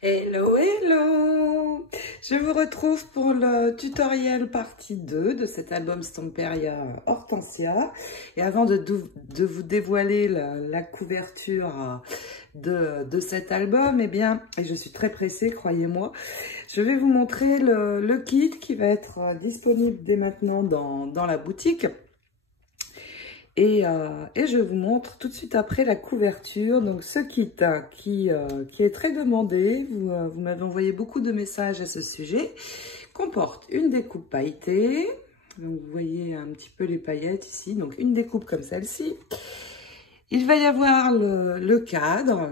Hello, hello! Je vous retrouve pour le tutoriel partie 2 de cet album Stamperia Hortensia. Et avant de vous dévoiler la couverture de cet album, eh bien, et je suis très pressée, croyez-moi, je vais vous montrer le kit qui va être disponible dès maintenant dans la boutique. Et je vous montre tout de suite après la couverture. Donc ce kit qui est très demandé, vous m'avez envoyé beaucoup de messages à ce sujet, comporte une découpe pailletée. Donc vous voyez un petit peu les paillettes ici, donc une découpe comme celle-ci. Il va y avoir le cadre.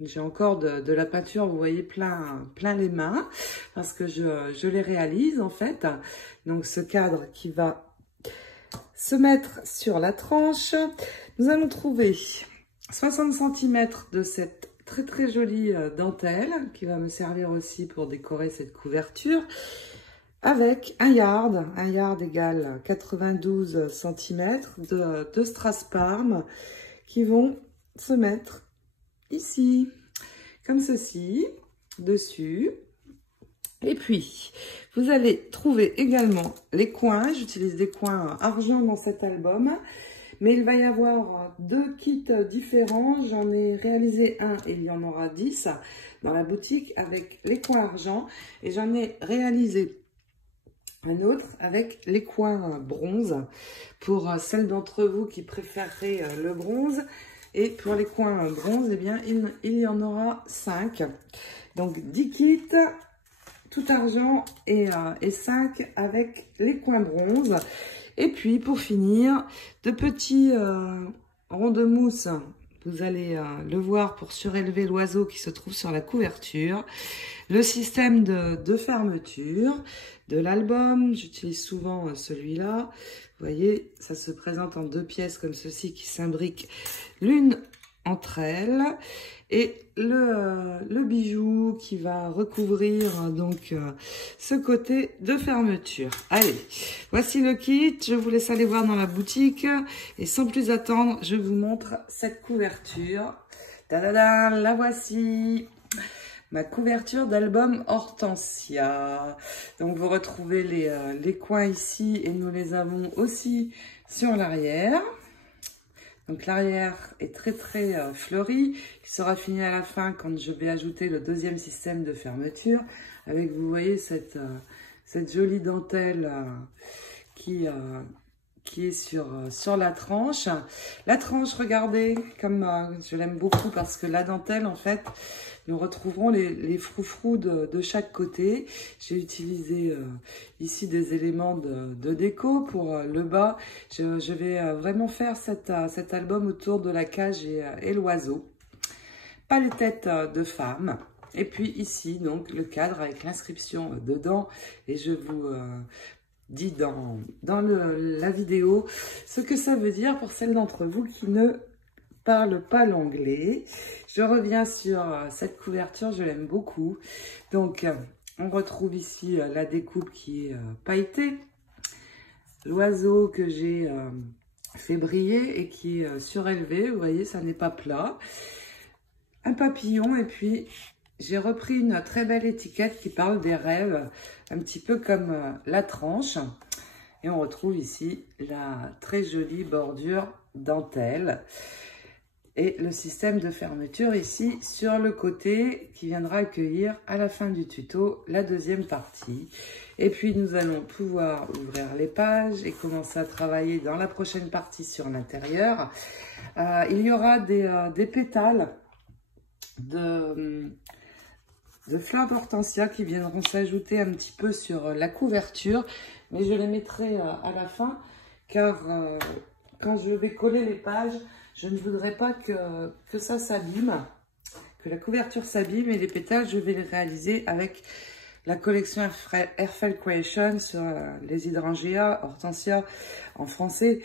J'ai encore de la peinture, vous voyez, plein les mains, parce que je les réalise en fait. Donc ce cadre qui va se mettre sur la tranche. Nous allons trouver 60 cm de cette très jolie dentelle qui va me servir aussi pour décorer cette couverture, avec un yard égale 92 cm de strass parme qui vont se mettre ici comme ceci dessus. Et puis, vous allez trouver également les coins. J'utilise des coins argent dans cet album. Mais il va y avoir deux kits différents. J'en ai réalisé un et il y en aura 10 dans la boutique avec les coins argent. Et j'en ai réalisé un autre avec les coins bronze. Pour celles d'entre vous qui préféreraient le bronze. Et pour les coins bronze, eh bien, il y en aura 5. Donc 10 kits. Tout argent et 5 avec les coins bronze. Et puis, pour finir, de petits ronds de mousse. Vous allez le voir pour surélever l'oiseau qui se trouve sur la couverture. Le système de fermeture de l'album. J'utilise souvent celui-là. Vous voyez, ça se présente en 2 pièces comme ceci qui s'imbriquent l'une entre elles. Et le bijou qui va recouvrir donc ce côté de fermeture. Allez, voici le kit. Je vous laisse aller voir dans la boutique. Et sans plus attendre, je vous montre cette couverture. Tadada, la voici. Ma couverture d'album Hortensia. Donc vous retrouvez les coins ici et nous les avons aussi sur l'arrière. Donc l'arrière est très fleuri, il sera fini à la fin quand je vais ajouter le deuxième système de fermeture. Avec, vous voyez, cette jolie dentelle qui est sur la tranche. La tranche, regardez, comme je l'aime beaucoup parce que la dentelle, en fait, nous retrouverons les froufrous de chaque côté. J'ai utilisé ici des éléments de déco pour le bas. Je vais vraiment faire cet album autour de la cage et l'oiseau. Pas les têtes de femmes. Et puis ici, donc, le cadre avec l'inscription dedans. Et je vous dis dans la vidéo ce que ça veut dire pour celles d'entre vous qui ne parlent pas l'anglais. Je reviens sur cette couverture, je l'aime beaucoup. Donc, on retrouve ici la découpe qui est pailletée. L'oiseau que j'ai fait briller et qui est surélevé. Vous voyez, ça n'est pas plat. Un papillon et puis j'ai repris une très belle étiquette qui parle des rêves, un petit peu comme la tranche. Et on retrouve ici la très jolie bordure dentelle. Et le système de fermeture ici sur le côté qui viendra accueillir à la fin du tuto la deuxième partie. Et puis nous allons pouvoir ouvrir les pages et commencer à travailler dans la prochaine partie sur l'intérieur. Il y aura des pétales de fleurs d'hortensia qui viendront s'ajouter un petit peu sur la couverture. Mais je les mettrai à la fin car quand je vais coller les pages, je ne voudrais pas que ça s'abîme, que la couverture s'abîme, et les pétales, je vais les réaliser avec la collection Airfel Creation sur les hydrangeas, hortensia en français,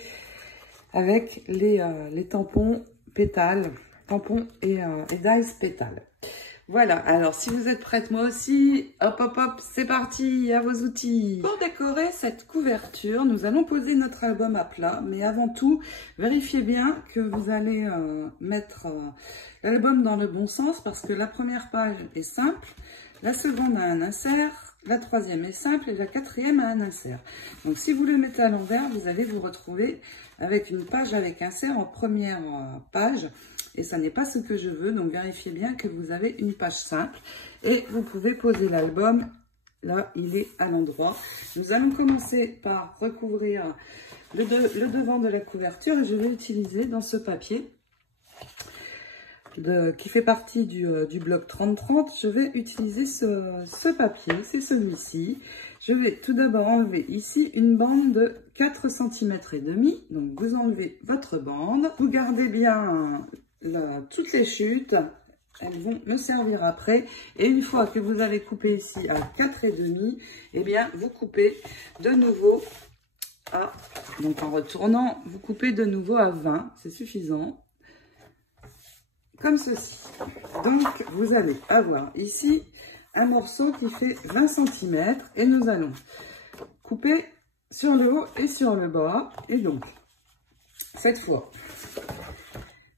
avec les tampons pétales, tampons et dice pétales. Voilà, alors si vous êtes prête, moi aussi, hop hop hop, c'est parti, à vos outils. Pour décorer cette couverture, nous allons poser notre album à plat, mais avant tout, vérifiez bien que vous allez mettre l'album dans le bon sens, parce que la première page est simple, la seconde a un insert, la troisième est simple et la quatrième a un insert. Donc si vous le mettez à l'envers, vous allez vous retrouver avec une page avec insert en première page. Et ça n'est pas ce que je veux, donc vérifiez bien que vous avez une page simple. Et vous pouvez poser l'album, là il est à l'endroit. Nous allons commencer par recouvrir le devant de la couverture. Et je vais utiliser dans ce papier qui fait partie du bloc 30-30, je vais utiliser ce papier, c'est celui-ci. Je vais tout d'abord enlever ici une bande de 4 cm et demi. Donc vous enlevez votre bande, vous gardez bien toutes les chutes, elles vont me servir après. Et une fois que vous avez coupé ici à 4,5, eh bien vous coupez de nouveau donc en retournant, vous coupez de nouveau à 20, c'est suffisant. Comme ceci. Donc, vous allez avoir ici un morceau qui fait 20 cm et nous allons couper sur le haut et sur le bas. Et donc, cette fois,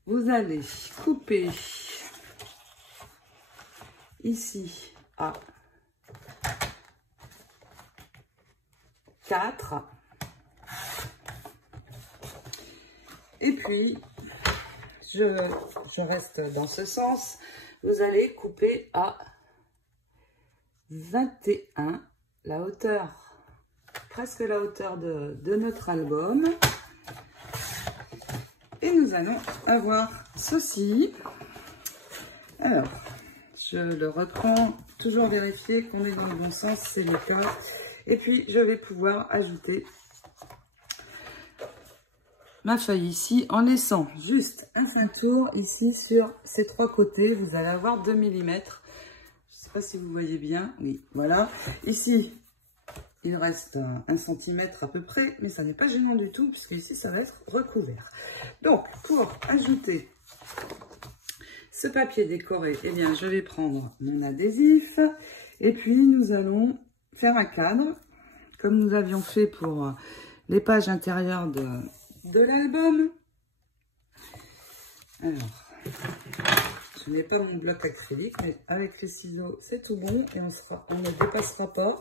vous allez couper ici à 4. Et puis, je reste dans ce sens, vous allez couper à 21, la hauteur, presque la hauteur de notre album. Et nous allons avoir ceci. Alors, je le reprends, toujours vérifier qu'on est dans le bon sens, c'est le cas. Et puis, je vais pouvoir ajouter ma feuille ici en laissant juste un fin tour ici sur ces 3 côtés. Vous allez avoir 2 mm. Je ne sais pas si vous voyez bien. Oui, voilà. Ici, il reste 1 cm à peu près, mais ça n'est pas gênant du tout puisque ici, ça va être recouvert. Donc, pour ajouter ce papier décoré, eh bien, je vais prendre mon adhésif et puis nous allons faire un cadre comme nous avions fait pour les pages intérieures de l'album. Alors, je n'ai pas mon bloc acrylique, mais avec les ciseaux, c'est tout bon et on ne dépassera pas.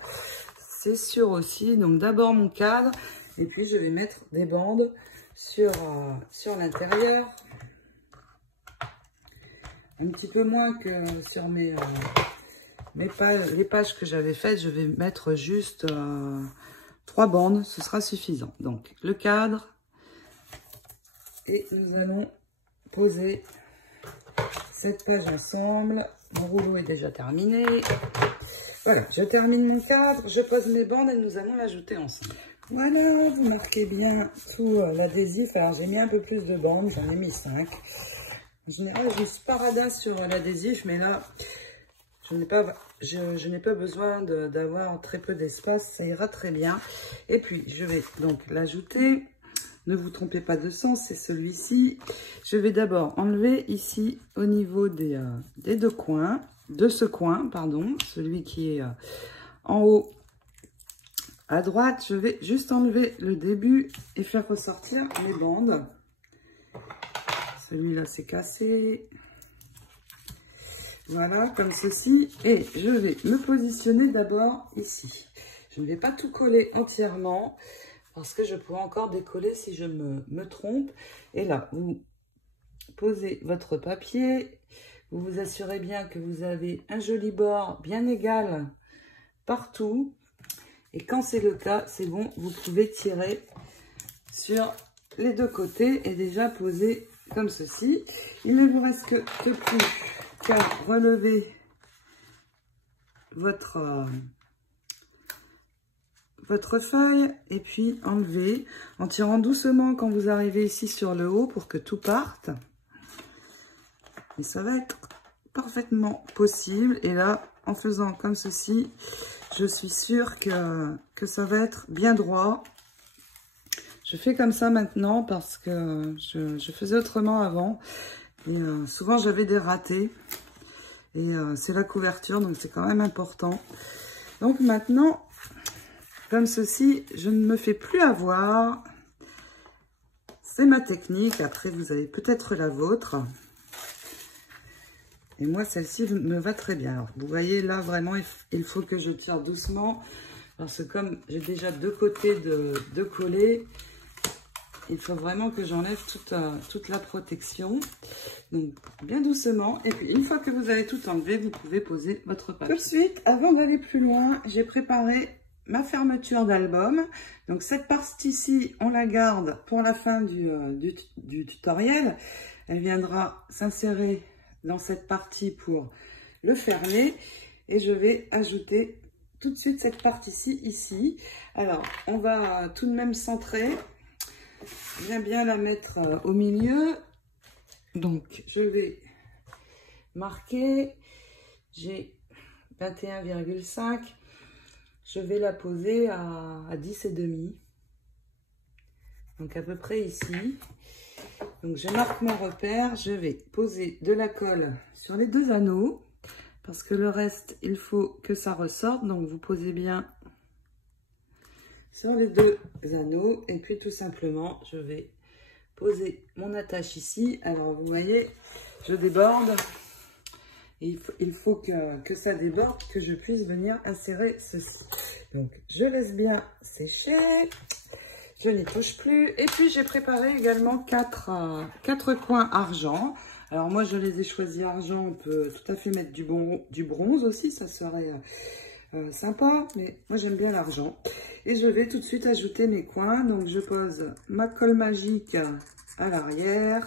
C'est sûr aussi. Donc d'abord mon cadre et puis je vais mettre des bandes sur l'intérieur. Un petit peu moins que sur les pages que j'avais faites. Je vais mettre juste 3 bandes, ce sera suffisant. Donc le cadre. Et nous allons poser cette page ensemble. Mon rouleau est déjà terminé. Voilà, je termine mon cadre, je pose mes bandes et nous allons l'ajouter ensemble. Voilà, vous marquez bien tout l'adhésif. Alors j'ai mis un peu plus de bandes, j'en ai mis 5. En général, je suis parada sur l'adhésif, mais là, je n'ai pas besoin d'avoir très peu d'espace, ça ira très bien. Et puis, je vais donc l'ajouter. Ne vous trompez pas de sens, c'est celui-ci. Je vais d'abord enlever ici au niveau des 2 coins, de ce coin, pardon, celui qui est en haut à droite. Je vais juste enlever le début et faire ressortir mes bandes. Celui-là, c'est cassé. Voilà, comme ceci. Et je vais me positionner d'abord ici. Je ne vais pas tout coller entièrement, parce que je pourrais encore décoller si je me trompe. Et là, vous posez votre papier. Vous vous assurez bien que vous avez un joli bord bien égal partout. Et quand c'est le cas, c'est bon, vous pouvez tirer sur les 2 côtés et déjà poser comme ceci. Il ne vous reste que plus qu'à relever votre feuille et puis enlever en tirant doucement quand vous arrivez ici sur le haut pour que tout parte. Et ça va être parfaitement possible. Et là, en faisant comme ceci, je suis sûre que ça va être bien droit. Je fais comme ça maintenant parce que je faisais autrement avant. Et souvent, j'avais des ratés. Et c'est la couverture, donc c'est quand même important. Donc maintenant, comme ceci, je ne me fais plus avoir. C'est ma technique. Après, vous avez peut-être la vôtre. Et moi, celle-ci me va très bien. Alors, vous voyez, là, vraiment, il faut que je tire doucement. Parce que comme j'ai déjà deux côtés de coller, il faut vraiment que j'enlève toute la protection. Donc, bien doucement. Et puis, une fois que vous avez tout enlevé, vous pouvez poser votre papier. Tout de suite, avant d'aller plus loin, j'ai préparé ma fermeture d'album. Donc, cette partie-ci, on la garde pour la fin du tutoriel. Elle viendra s'insérer dans cette partie pour le fermer. Et je vais ajouter tout de suite cette partie-ci, ici. Alors, on va tout de même centrer. J'aime bien la mettre au milieu. Donc, je vais marquer. J'ai 21,5. Je vais la poser à 10,5. Donc, à peu près ici. Donc, je marque mon repère. Je vais poser de la colle sur les deux anneaux. Parce que le reste, il faut que ça ressorte. Donc, vous posez bien sur les deux anneaux. Et puis, tout simplement, je vais poser mon attache ici. Alors, vous voyez, je déborde. Et il faut que ça déborde, que je puisse venir insérer ceci. Donc, je laisse bien sécher. Je n'y touche plus. Et puis, j'ai préparé également quatre coins argent. Alors, moi, je les ai choisis argent. On peut tout à fait mettre du bronze aussi. Ça serait sympa. Mais moi, j'aime bien l'argent. Et je vais tout de suite ajouter mes coins. Donc, je pose ma colle magique à l'arrière.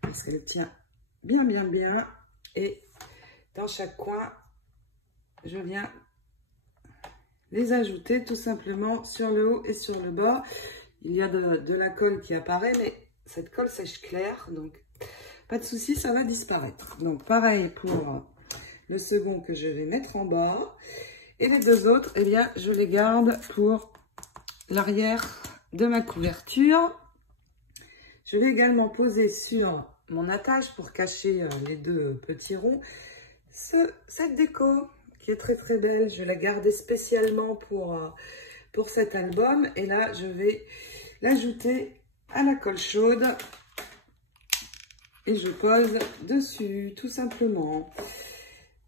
Parce qu'elle tient bien, bien, bien. Et dans chaque coin, je viens les ajouter tout simplement sur le haut et sur le bas. Il y a de la colle qui apparaît, mais cette colle sèche claire, donc pas de souci, ça va disparaître. Donc pareil pour le second que je vais mettre en bas. Et les deux autres, eh bien, je les garde pour l'arrière de ma couverture. Je vais également poser sur mon attache pour cacher les deux petits ronds cette déco qui est très très belle. Je l'ai gardée spécialement pour cet album. Et là, je vais l'ajouter à la colle chaude. Et je pose dessus, tout simplement.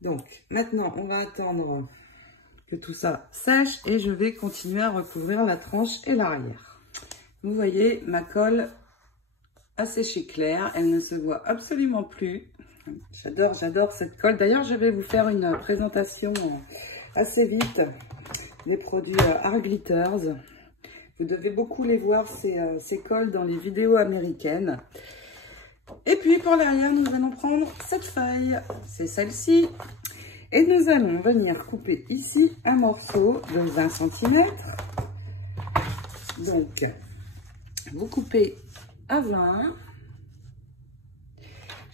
Donc, maintenant, on va attendre que tout ça sèche. Et je vais continuer à recouvrir la tranche et l'arrière. Vous voyez, ma colle a séché clair. Elle ne se voit absolument plus. J'adore cette colle. D'ailleurs, je vais vous faire une présentation assez vite des produits Art Glitters. Vous devez beaucoup les voir, ces colles, dans les vidéos américaines. Et puis, pour l'arrière, nous allons prendre cette feuille. C'est celle-ci. Et nous allons venir couper ici un morceau de 20 cm. Donc, vous coupez à 20.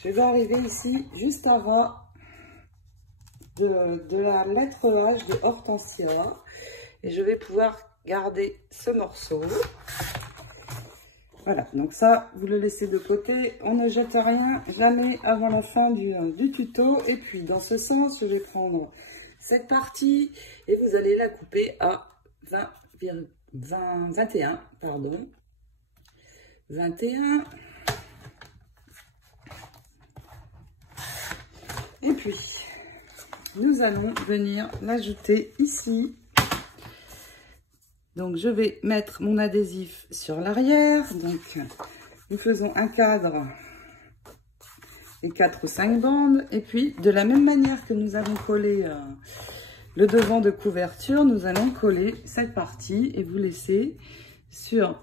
Je vais arriver ici juste avant de la lettre H de Hortensia. Et je vais pouvoir garder ce morceau. Voilà, donc ça, vous le laissez de côté. On ne jette rien, jamais avant la fin du tuto. Et puis, dans ce sens, je vais prendre cette partie et vous allez la couper à 21, pardon. 21. Et puis, nous allons venir l'ajouter ici. Donc, je vais mettre mon adhésif sur l'arrière. Donc, nous faisons un cadre et 4 ou 5 bandes. Et puis, de la même manière que nous avons collé le devant de couverture, nous allons coller cette partie et vous laisser sur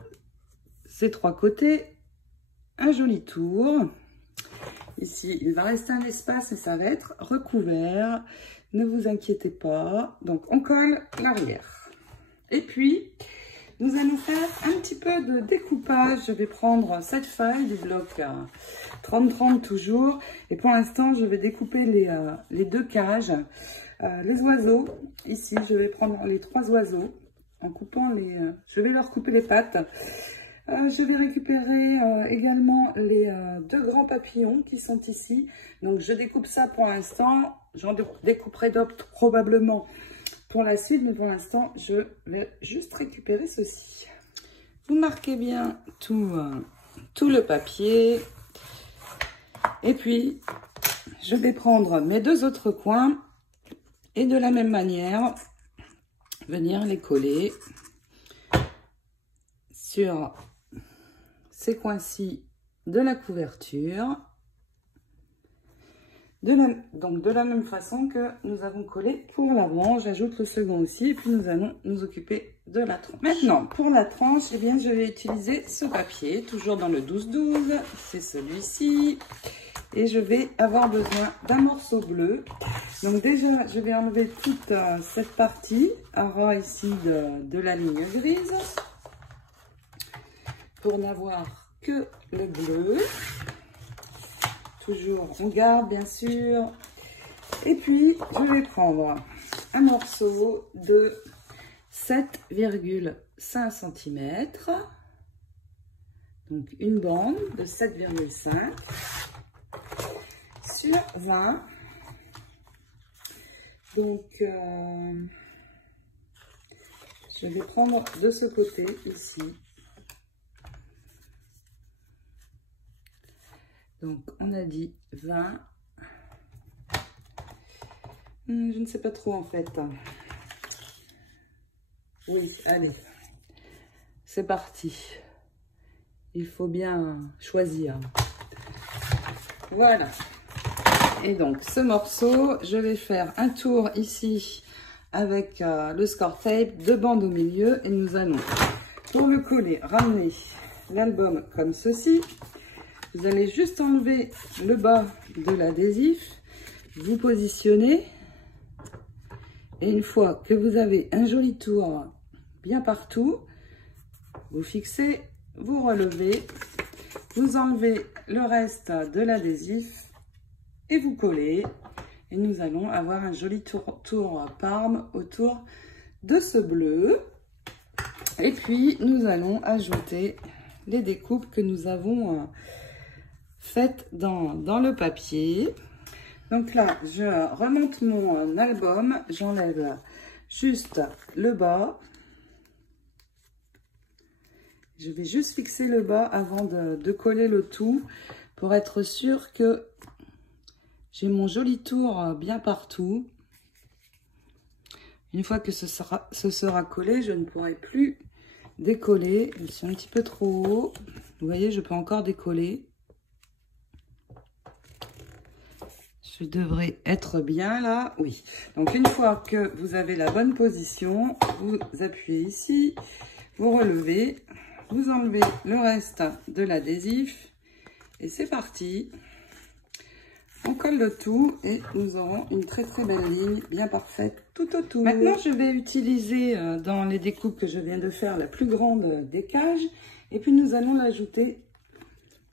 ces trois côtés un joli tour. Ici, il va rester un espace et ça va être recouvert. Ne vous inquiétez pas. Donc, on colle l'arrière. Et puis, nous allons faire un petit peu de découpage. Je vais prendre cette feuille du bloc 30-30 toujours. Et pour l'instant, je vais découper les deux cages. Les oiseaux. Ici, je vais prendre les 3 oiseaux en coupant je vais leur couper les pattes. Je vais récupérer également les deux grands papillons qui sont ici. Donc je découpe ça pour l'instant. J'en découperai d'autres probablement pour la suite, mais pour l'instant je vais juste récupérer ceci. Vous marquez bien tout le papier. Et puis je vais prendre mes deux autres coins et de la même manière venir les coller sur ces coins-ci de la couverture. Donc de la même façon que nous avons collé pour l'avant, j'ajoute le second aussi et puis nous allons nous occuper de la tranche. Maintenant pour la tranche, eh bien, je vais utiliser ce papier, toujours dans le 12-12, c'est celui-ci. Et je vais avoir besoin d'un morceau bleu. Donc déjà, je vais enlever toute cette partie à ras ici de la ligne grise. Pour n'avoir que le bleu. Toujours, on garde bien sûr. Et puis, je vais prendre un morceau de 7,5 cm. Donc une bande de 7,5 sur 20. Donc je vais prendre de ce côté ici. Donc on a dit 20. Je ne sais pas trop en fait. Oui, allez. C'est parti. Il faut bien choisir. Voilà. Et donc, ce morceau, je vais faire un tour ici avec le score tape, deux bandes au milieu. Et nous allons, pour le coller, ramener l'album comme ceci. Vous allez juste enlever le bas de l'adhésif, vous positionnez. Et une fois que vous avez un joli tour bien partout, vous fixez, vous relevez, vous enlevez le reste de l'adhésif. Et vous collez et nous allons avoir un joli tour Parme autour de ce bleu. Et puis nous allons ajouter les découpes que nous avons faites dans le papier. Donc là, je remonte mon album, j'enlève juste le bas. Je vais juste fixer le bas avant de coller le tout pour être sûr que j'ai mon joli tour bien partout. Une fois que ce sera collé, je ne pourrai plus décoller. Ils sont un petit peu trop hauts. Vous voyez, je peux encore décoller. Je devrais être bien là. Oui. Donc, une fois que vous avez la bonne position, vous appuyez ici, vous relevez, vous enlevez le reste de l'adhésif et c'est parti. On colle le tout et nous aurons une très très belle ligne bien parfaite tout autour. Maintenant, je vais utiliser dans les découpes que je viens de faire la plus grande des cages et puis nous allons l'ajouter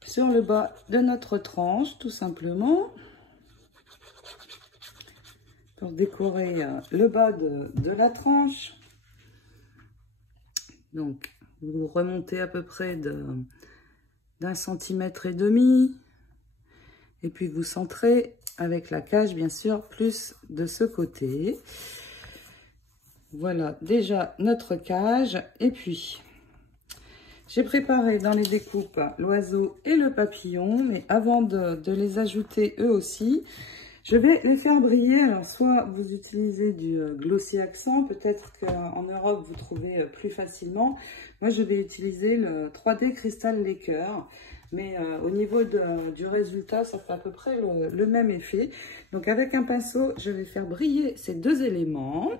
sur le bas de notre tranche tout simplement pour décorer le bas de la tranche. Donc, vous remontez à peu près d'1,5 cm. Et puis vous centrez avec la cage, bien sûr, plus de ce côté. Voilà, déjà notre cage. Et puis, j'ai préparé dans les découpes l'oiseau et le papillon. Mais avant de les ajouter eux aussi, je vais les faire briller. Alors, soit vous utilisez du Glossy Accent. Peut-être qu'en Europe, vous trouvez plus facilement. Moi, je vais utiliser le 3D Crystal Laker. Mais au niveau du résultat, ça fait à peu près le même effet. Donc avec un pinceau, je vais faire briller ces deux éléments.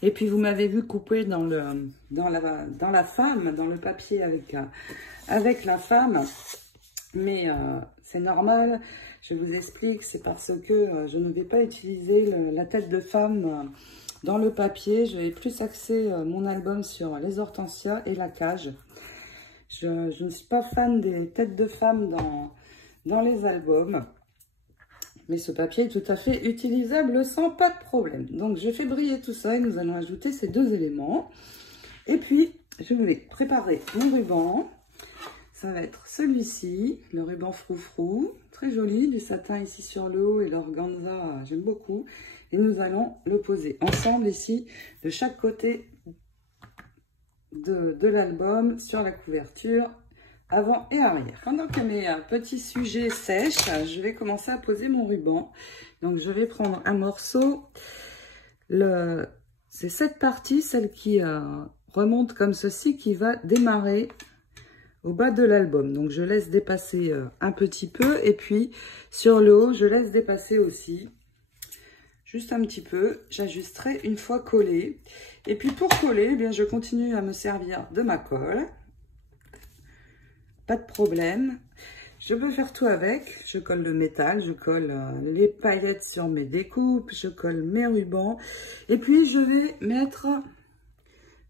Et puis vous m'avez vu couper dans la femme, dans le papier avec la femme. Mais c'est normal, je vous explique, c'est parce que je ne vais pas utiliser la tête de femme dans le papier. Je vais plus axer mon album sur les hortensias et la cage. Je ne suis pas fan des têtes de femmes dans les albums. Mais ce papier est tout à fait utilisable sans pas de problème. Donc, je fais briller tout ça et nous allons ajouter ces deux éléments. Et puis, je vais préparer mon ruban. Ça va être celui-ci, le ruban froufrou, très joli, du satin ici sur le haut et l'organza, j'aime beaucoup. Et nous allons le poser ensemble ici, de chaque côté de l'album, sur la couverture, avant et arrière. Pendant que mes petits sujets sèchent, je vais commencer à poser mon ruban. Donc je vais prendre un morceau, c'est cette partie, celle qui remonte comme ceci, qui va démarrer au bas de l'album. Donc je laisse dépasser un petit peu, et puis sur le haut je laisse dépasser aussi juste un petit peu. J'ajusterai une fois collé, et puis pour coller, eh bien je continue à me servir de ma colle, pas de problème. Je peux faire tout avec. Je colle le métal, je colle les paillettes sur mes découpes, je colle mes rubans, et puis je vais mettre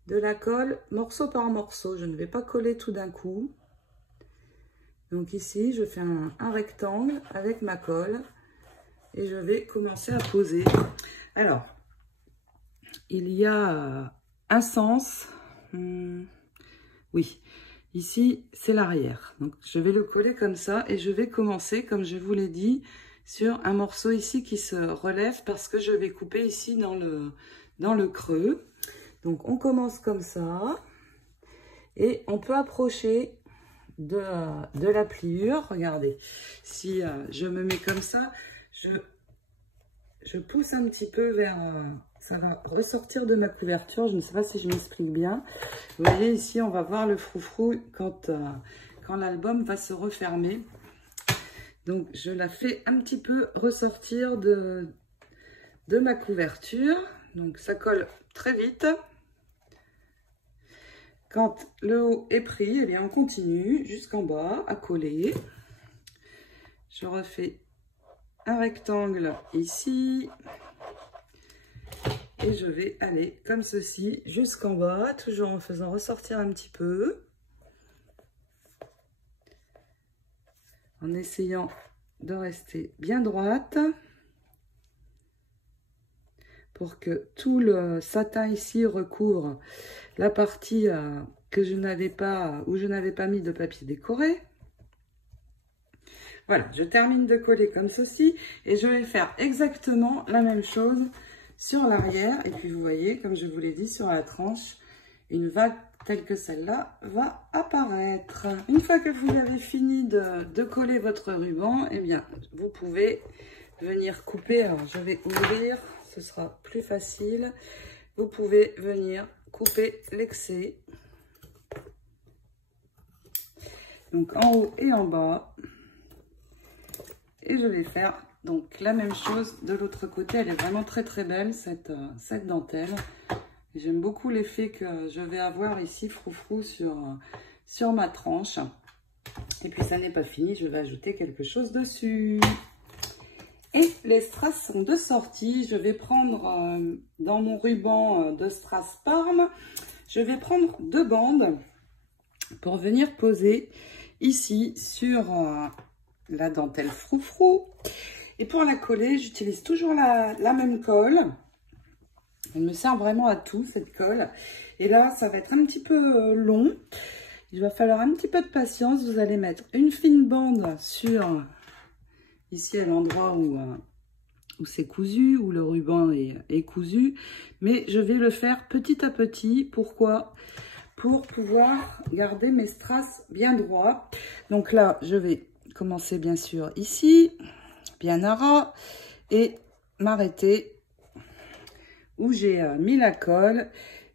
de la colle morceau par morceau. Je ne vais pas coller tout d'un coup. Donc ici, je fais un rectangle avec ma colle et je vais commencer à poser. Alors, il y a un sens. Oui, ici, c'est l'arrière. Donc, je vais le coller comme ça et je vais commencer, comme je vous l'ai dit, sur un morceau ici qui se relève parce que je vais couper ici dans le creux. Donc, on commence comme ça et on peut approcher de la pliure. Regardez, si je me mets comme ça, je pousse un petit peu vers... ça va ressortir de ma couverture. Je ne sais pas si je m'explique bien. Vous voyez, ici, on va voir le froufrou quand l'album va se refermer. Donc, je la fais un petit peu ressortir de ma couverture. Donc, ça colle très vite. Quand le haut est pris, eh bien on continue jusqu'en bas à coller. Je refais un rectangle ici. Et je vais aller comme ceci jusqu'en bas, toujours en faisant ressortir un petit peu. En essayant de rester bien droite. Pour que tout le satin ici recouvre la partie que je n'avais pas, où je n'avais pas mis de papier décoré. Voilà, je termine de coller comme ceci et je vais faire exactement la même chose sur l'arrière. Et puis vous voyez, comme je vous l'ai dit, sur la tranche, une vague telle que celle-là va apparaître. Une fois que vous avez fini de coller votre ruban, eh bien, vous pouvez venir couper. Alors, je vais ouvrir. Ce sera plus facile. Vous pouvez venir couper l'excès. Donc en haut et en bas. Et je vais faire donc la même chose de l'autre côté. Elle est vraiment très très belle cette dentelle. J'aime beaucoup l'effet que je vais avoir ici froufrou sur ma tranche. Et puis ça n'est pas fini, je vais ajouter quelque chose dessus. Et les strass sont de sortie. Je vais prendre dans mon ruban de strass Parme, je vais prendre 2 bandes pour venir poser ici sur la dentelle froufrou. Et pour la coller, j'utilise toujours la même colle. Elle me sert vraiment à tout, cette colle. Et là, ça va être un petit peu long. Il va falloir un petit peu de patience. Vous allez mettre une fine bande sur... ici à l'endroit où c'est cousu, où le ruban est cousu. Mais je vais le faire petit à petit. Pourquoi? Pour pouvoir garder mes strass bien droits. Donc là, je vais commencer bien sûr ici, bien à ras, et m'arrêter où j'ai mis la colle.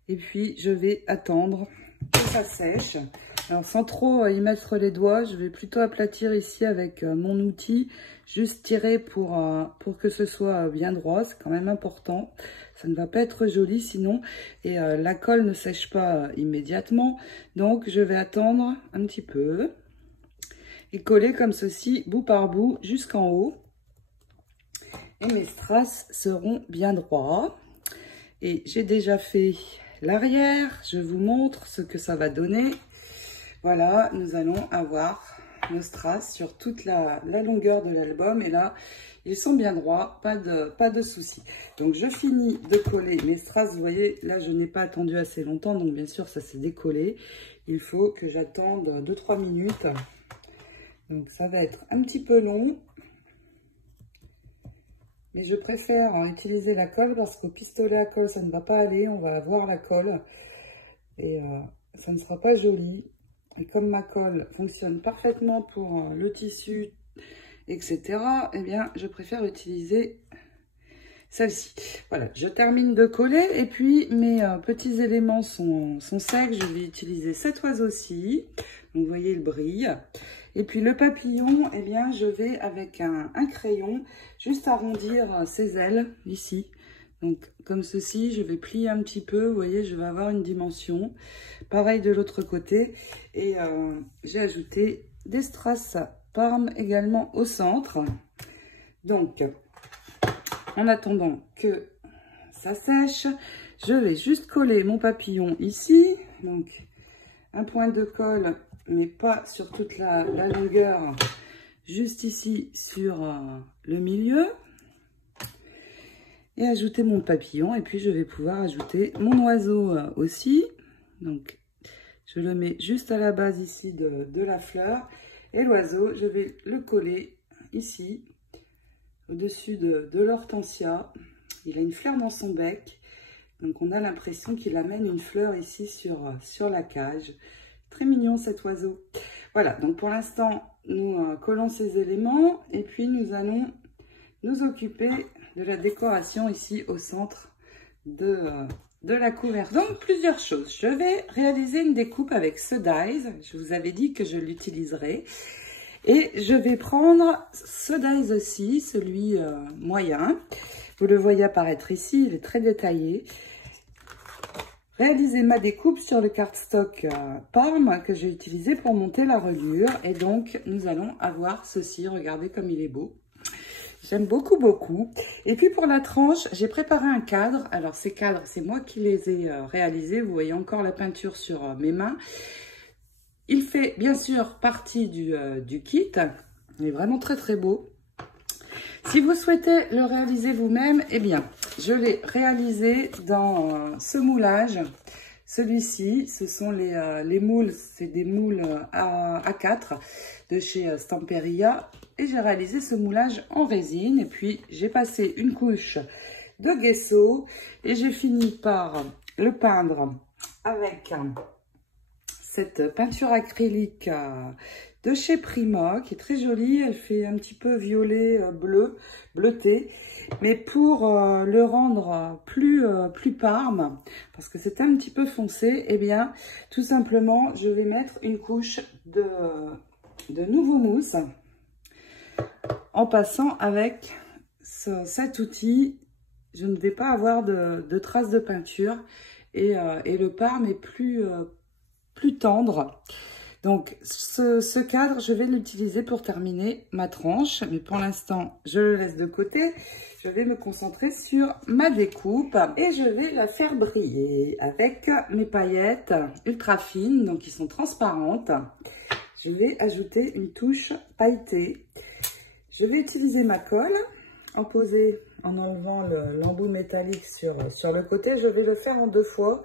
Et puis, je vais attendre que ça sèche. Alors, sans trop y mettre les doigts, je vais plutôt aplatir ici avec mon outil. Juste tirer pour que ce soit bien droit. C'est quand même important. Ça ne va pas être joli sinon. Et la colle ne sèche pas immédiatement. Donc, je vais attendre un petit peu. Et coller comme ceci, bout par bout, jusqu'en haut. Et mes strass seront bien droits. Et j'ai déjà fait l'arrière. Je vous montre ce que ça va donner. Voilà, nous allons avoir nos strass sur toute la longueur de l'album. Et là, ils sont bien droits, pas de souci. Donc, je finis de coller mes strass. Vous voyez, là, je n'ai pas attendu assez longtemps. Donc, bien sûr, ça s'est décollé. Il faut que j'attende 2-3 minutes. Donc, ça va être un petit peu long. Mais je préfère utiliser la colle parce qu'au pistolet à colle, ça ne va pas aller. On va avoir la colle et ça ne sera pas joli. Et comme ma colle fonctionne parfaitement pour le tissu, etc., eh bien, je préfère utiliser celle-ci. Voilà, je termine de coller et puis mes petits éléments sont secs. Je vais utiliser cet oiseau-ci. Donc, vous voyez, il brille. Et puis, le papillon, eh bien, je vais avec un crayon juste arrondir ses ailes ici. Donc, comme ceci, je vais plier un petit peu. Vous voyez, je vais avoir une dimension. Pareil de l'autre côté. Et j'ai ajouté des strass Parme également au centre. Donc, en attendant que ça sèche, je vais juste coller mon papillon ici. Donc, un point de colle, mais pas sur toute la longueur, juste ici sur le milieu. Et ajouter mon papillon. Et puis, je vais pouvoir ajouter mon oiseau aussi. Donc, je le mets juste à la base ici de la fleur. Et l'oiseau, je vais le coller ici, au-dessus de l'hortensia. Il a une fleur dans son bec. Donc, on a l'impression qu'il amène une fleur ici sur la cage. Très mignon cet oiseau. Voilà, donc pour l'instant, nous collons ces éléments. Et puis, nous allons nous occuper de la décoration ici au centre de la couverture. Donc, plusieurs choses. Je vais réaliser une découpe avec ce dies. Je vous avais dit que je l'utiliserai. Et je vais prendre ce dies aussi, celui moyen. Vous le voyez apparaître ici, il est très détaillé. Réaliser ma découpe sur le cardstock Parme que j'ai utilisé pour monter la reliure. Et donc, nous allons avoir ceci. Regardez comme il est beau. J'aime beaucoup, beaucoup. Et puis, pour la tranche, j'ai préparé un cadre. Alors, ces cadres, c'est moi qui les ai réalisés. Vous voyez encore la peinture sur mes mains. Il fait, bien sûr, partie du kit. Il est vraiment très, très beau. Si vous souhaitez le réaliser vous-même, eh bien, je l'ai réalisé dans ce moulage. Celui-ci, ce sont les moules, c'est des moules A4 de chez Stamperia. Et j'ai réalisé ce moulage en résine. Et puis, j'ai passé une couche de gesso. Et j'ai fini par le peindre avec cette peinture acrylique de chez Prima, qui est très jolie. Elle fait un petit peu violet, bleuté. Mais pour le rendre plus Parme, parce que c'est un petit peu foncé, eh bien, tout simplement, je vais mettre une couche de nouveau mousse en passant avec cet outil. Je ne vais pas avoir de traces de peinture et le Parme est plus tendre. Donc, ce cadre, je vais l'utiliser pour terminer ma tranche. Mais pour l'instant, je le laisse de côté. Je vais me concentrer sur ma découpe. Et je vais la faire briller avec mes paillettes ultra fines, donc qui sont transparentes. Je vais ajouter une touche pailletée. Je vais utiliser ma colle en poser, en enlevant l'embout métallique sur le côté. Je vais le faire en 2 fois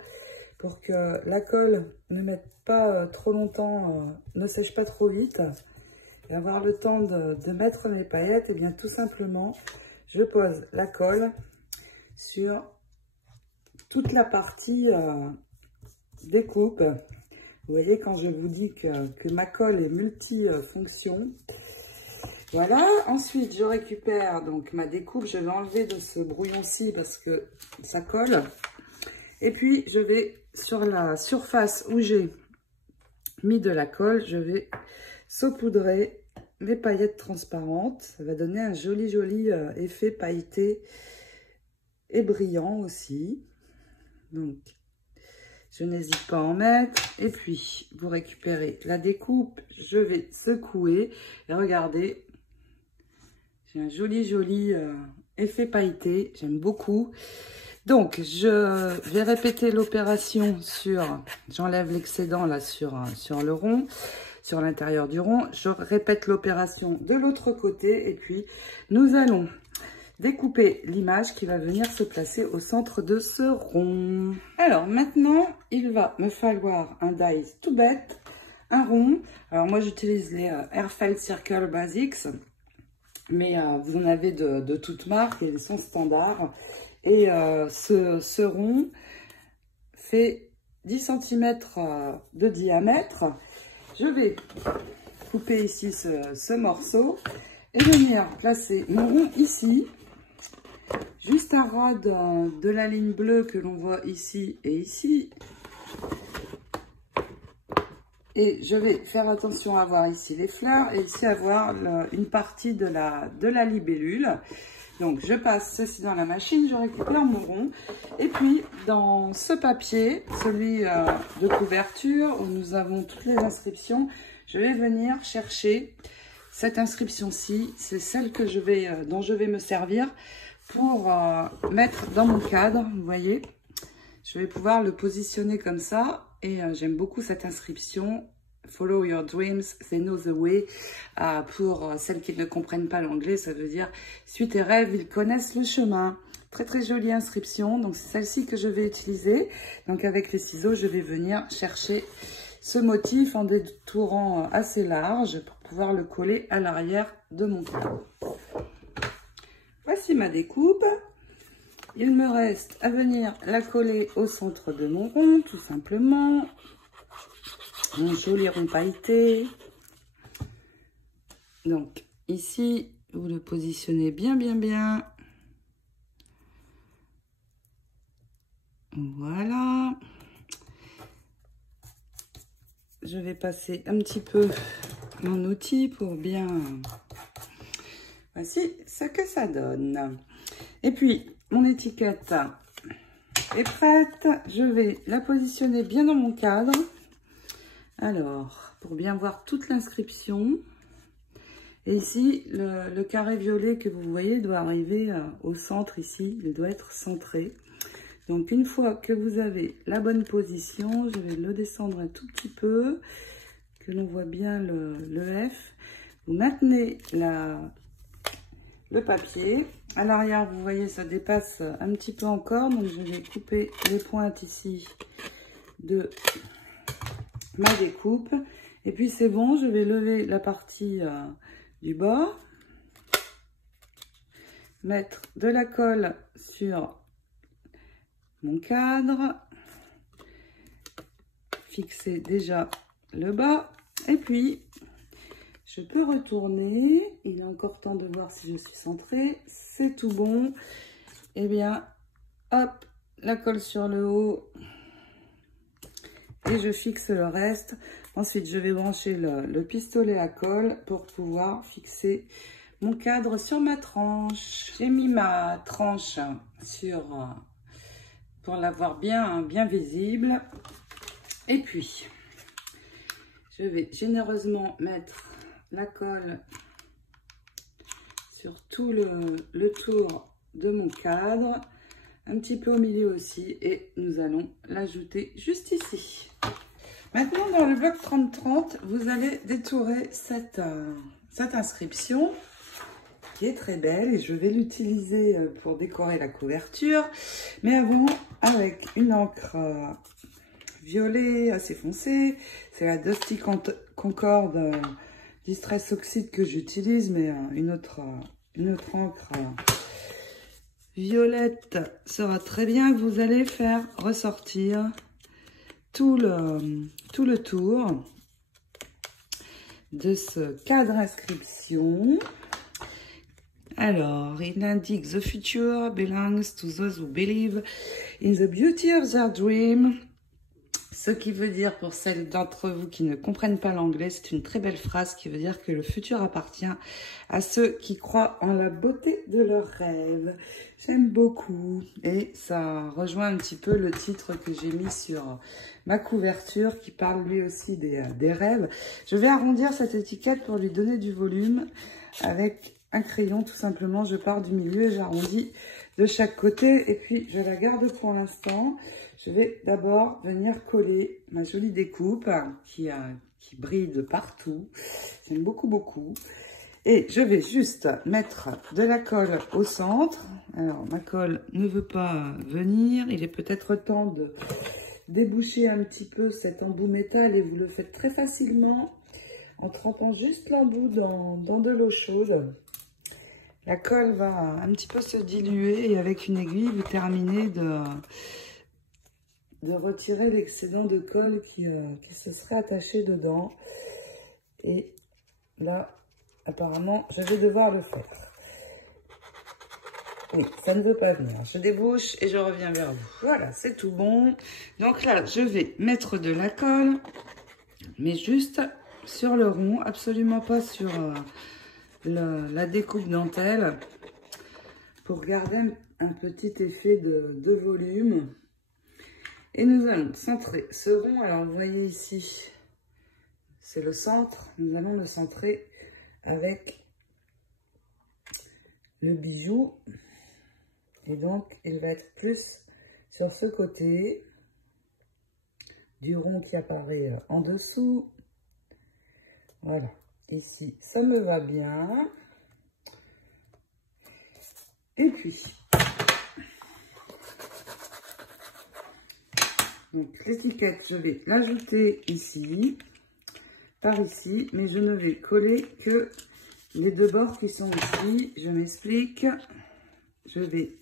pour que la colle ne mette pas trop longtemps, ne sèche pas trop vite. Et avoir le temps de mettre mes paillettes, et bien tout simplement, je pose la colle sur toute la partie découpe. Vous voyez, quand je vous dis que ma colle est multifonction. Voilà, ensuite je récupère donc ma découpe. Je vais enlever de ce brouillon-ci parce que ça colle. Et puis, je vais sur la surface où j'ai mis de la colle, je vais saupoudrer mes paillettes transparentes. Ça va donner un joli effet pailleté et brillant aussi. Donc, je n'hésite pas à en mettre. Et puis, vous récupérez la découpe. Je vais secouer. Et regardez, j'ai un joli effet pailleté. J'aime beaucoup. Donc, je vais répéter l'opération sur... J'enlève l'excédent là sur le rond. sur l'intérieur du rond. Je répète l'opération de l'autre côté et puis nous allons découper l'image qui va venir se placer au centre de ce rond. Alors maintenant, il va me falloir un die tout bête, un rond. Alors moi j'utilise les Airfeld Circle Basics, mais vous en avez de toutes marques et ils sont standards. Et ce rond fait 10 cm de diamètre. Je vais couper ici ce morceau et venir placer mon rond ici, juste à ras de la ligne bleue que l'on voit ici et ici. Et je vais faire attention à voir ici les fleurs et ici avoir une partie de la libellule. Donc je passe ceci dans la machine, je récupère mon rond. Et puis dans ce papier, celui de couverture où nous avons toutes les inscriptions, je vais venir chercher cette inscription-ci. C'est celle que dont je vais me servir pour mettre dans mon cadre. Vous voyez, je vais pouvoir le positionner comme ça. Et j'aime beaucoup cette inscription. Follow your dreams, they know the way. Pour celles qui ne comprennent pas l'anglais, ça veut dire suis tes rêves, ils connaissent le chemin. Très très jolie inscription. Donc c'est celle-ci que je vais utiliser. Donc avec les ciseaux, je vais venir chercher ce motif en détourant assez large pour pouvoir le coller à l'arrière de mon cadre. Voici ma découpe. Il me reste à venir la coller au centre de mon rond, tout simplement. Mon joli rond pailleté. Donc, ici, vous le positionnez bien, bien, bien. Voilà. Je vais passer un petit peu mon outil pour bien... Voici ce que ça donne. Et puis, mon étiquette est prête. Je vais la positionner bien dans mon cadre. Alors, pour bien voir toute l'inscription. Et ici, le carré violet que vous voyez doit arriver au centre ici. Il doit être centré. Donc, une fois que vous avez la bonne position, je vais le descendre un tout petit peu, que l'on voit bien le F. Vous maintenez le papier. À l'arrière, vous voyez, ça dépasse un petit peu encore. Donc, je vais couper les pointes ici de ma découpe. Et puis, c'est bon. Je vais lever la partie du bas. Mettre de la colle sur mon cadre. Fixer déjà le bas. Et puis... je peux retourner, il est encore temps de voir si je suis centrée, c'est tout bon. Et bien, hop, la colle sur le haut et je fixe le reste. Ensuite, je vais brancher le pistolet à colle pour pouvoir fixer mon cadre sur ma tranche. J'ai mis ma tranche pour l'avoir bien visible. Et puis, je vais généreusement mettre la colle sur tout le tour de mon cadre, un petit peu au milieu aussi, et nous allons l'ajouter juste ici. Maintenant, dans le bloc 30-30, vous allez détourer cette inscription qui est très belle et je vais l'utiliser pour décorer la couverture. Mais avant, avec une encre violet assez foncé, c'est la Dusty Concord Distress Oxide que j'utilise, mais une autre encre violette sera très bien. Vous allez faire ressortir tout le tour de ce cadre inscription. Alors, il indique « The future belongs to those who believe in the beauty of their dream ». Ce qui veut dire, pour celles d'entre vous qui ne comprennent pas l'anglais, c'est une très belle phrase qui veut dire que le futur appartient à ceux qui croient en la beauté de leurs rêves. J'aime beaucoup. Et ça rejoint un petit peu le titre que j'ai mis sur ma couverture qui parle lui aussi des rêves. Je vais arrondir cette étiquette pour lui donner du volume avec un crayon tout simplement. Je pars du milieu et j'arrondis de chaque côté et puis je la garde pour l'instant. Je vais d'abord venir coller ma jolie découpe qui qui brille de partout. J'aime beaucoup, beaucoup. Et je vais juste mettre de la colle au centre. Alors, ma colle ne veut pas venir. Il est peut-être temps de déboucher un petit peu cet embout métal et vous le faites très facilement en trempant juste l'embout dans de l'eau chaude. La colle va un petit peu se diluer et avec une aiguille, vous terminez de retirer l'excédent de colle qui se serait attaché dedans. Et là, apparemment, je vais devoir le faire. Oui, ça ne veut pas venir. Je débouche et je reviens vers vous. Voilà, c'est tout bon. Donc là, je vais mettre de la colle, mais juste sur le rond, absolument pas sur la découpe dentelle, pour garder un petit effet de volume. Et nous allons centrer ce rond. Alors, vous voyez ici, c'est le centre. Nous allons le centrer avec le bijou. Et donc, il va être plus sur ce côté du rond qui apparaît en dessous. Voilà. Ici, ça me va bien. Et puis, donc l'étiquette, je vais l'ajouter ici, par ici, mais je ne vais coller que les deux bords qui sont ici. Je m'explique. Je vais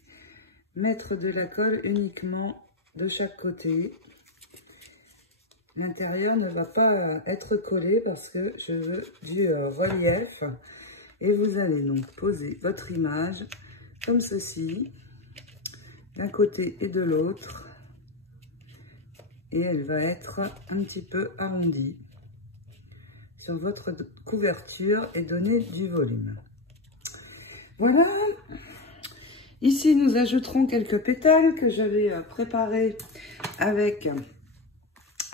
mettre de la colle uniquement de chaque côté. L'intérieur ne va pas être collé parce que je veux du relief. Et vous allez donc poser votre image comme ceci, d'un côté et de l'autre. Et elle va être un petit peu arrondie sur votre couverture et donner du volume. Voilà. Ici, nous ajouterons quelques pétales que j'avais préparés avec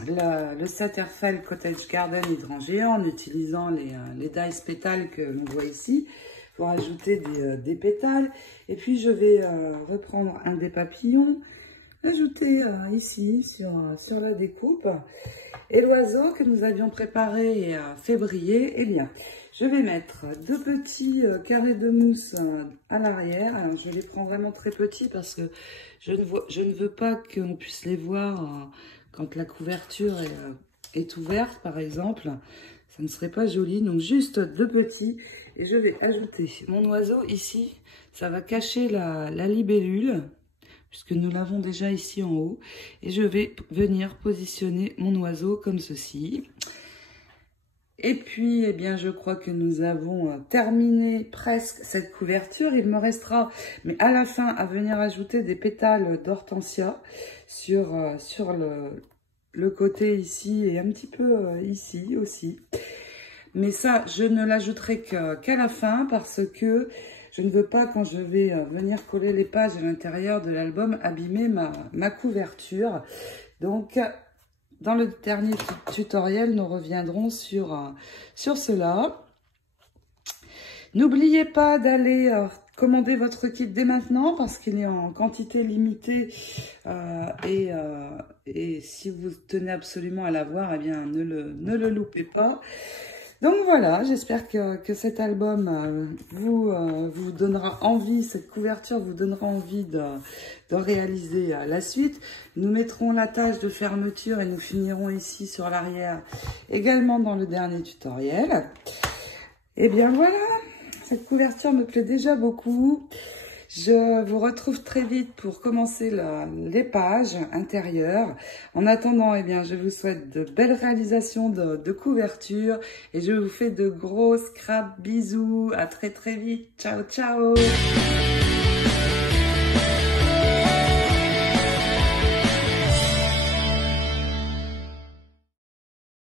le Saterfel Cottage Garden hydrangea en utilisant les dice pétales que l'on voit ici pour ajouter des pétales. Et puis, je vais reprendre un des papillons, l'ajouter ici sur la découpe. Et l'oiseau que nous avions préparé et fait briller, eh bien, je vais mettre deux petits carrés de mousse à l'arrière. Alors, je les prends vraiment très petits parce que je ne veux pas qu'on puisse les voir quand la couverture est ouverte, par exemple. Ça ne serait pas joli. Donc, juste deux petits. Et je vais ajouter mon oiseau ici. Ça va cacher la libellule, puisque nous l'avons déjà ici en haut. Et je vais venir positionner mon oiseau comme ceci. Et puis, eh bien, je crois que nous avons terminé presque cette couverture. Il me restera, mais à la fin, à venir ajouter des pétales d'hortensia sur le côté ici et un petit peu ici aussi. Mais ça, je ne l'ajouterai qu'à la fin parce que je ne veux pas, quand je vais venir coller les pages à l'intérieur de l'album, abîmer ma couverture. Donc, dans le dernier tutoriel, nous reviendrons sur cela. N'oubliez pas d'aller commander votre kit dès maintenant parce qu'il est en quantité limitée et si vous tenez absolument à l'avoir, eh bien, ne le loupez pas. Donc voilà, j'espère que cet album vous donnera envie, cette couverture vous donnera envie de réaliser la suite. Nous mettrons la tâche de fermeture et nous finirons ici sur l'arrière, également dans le dernier tutoriel. Et bien voilà, cette couverture me plaît déjà beaucoup. Je vous retrouve très vite pour commencer les pages intérieures. En attendant, eh bien, je vous souhaite de belles réalisations de couverture et je vous fais de gros scraps bisous. À très très vite. Ciao, ciao.